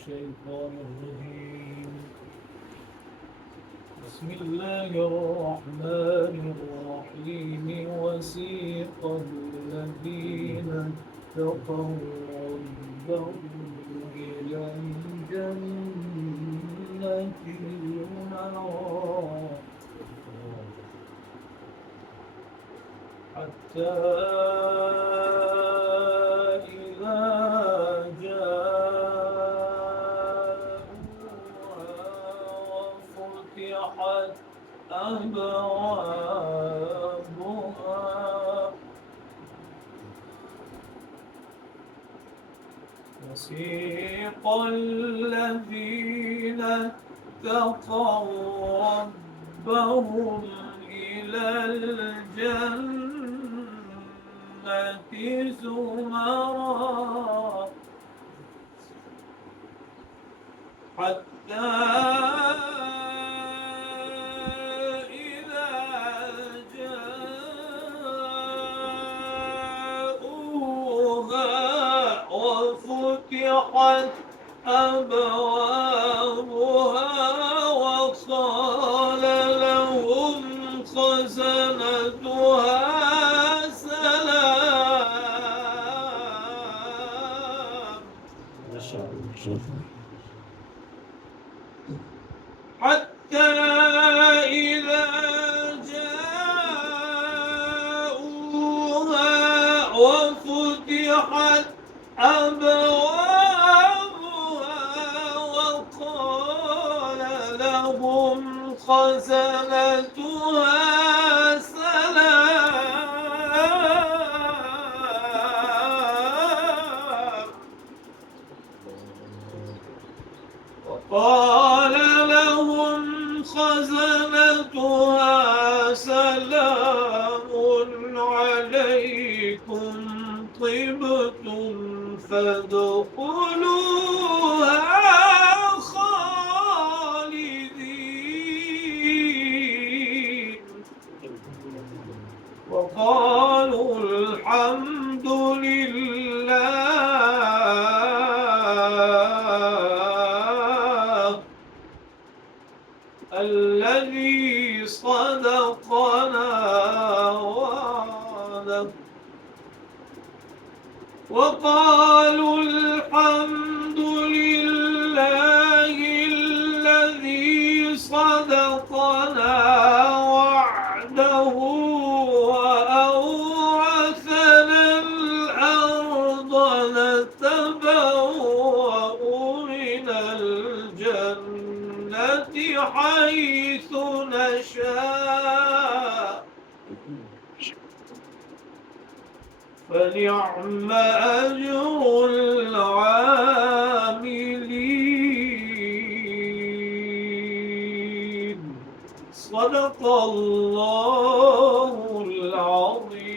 الشيطان الرجيم. بسم الله الرحمن الرحيم. وسيق الذين اتقوا ربهم إلى الجنة زمرا حتى إذا جاءوها وفتحت أبوابها وسيق الذين اتقوا ربهم إلى الجنة زمرا حتى إذا جاءوها وفتحت أبوابها وقال لهم خزنتها سلام حتى إذا جاءوها وفتحت أبوابها وقال لهم خزنتها سلام وقال لهم خزنتها سلام عليكم طبتم فادخلوها خالدين وقالوا الحمد لله الذي صدقنا وعده وقالوا الحمد لله الذي صدقنا وعده وأورثنا الأرض نتبوأ من الجنة حيث نشاء فنعم أجر العاملين صدق الله العظيم.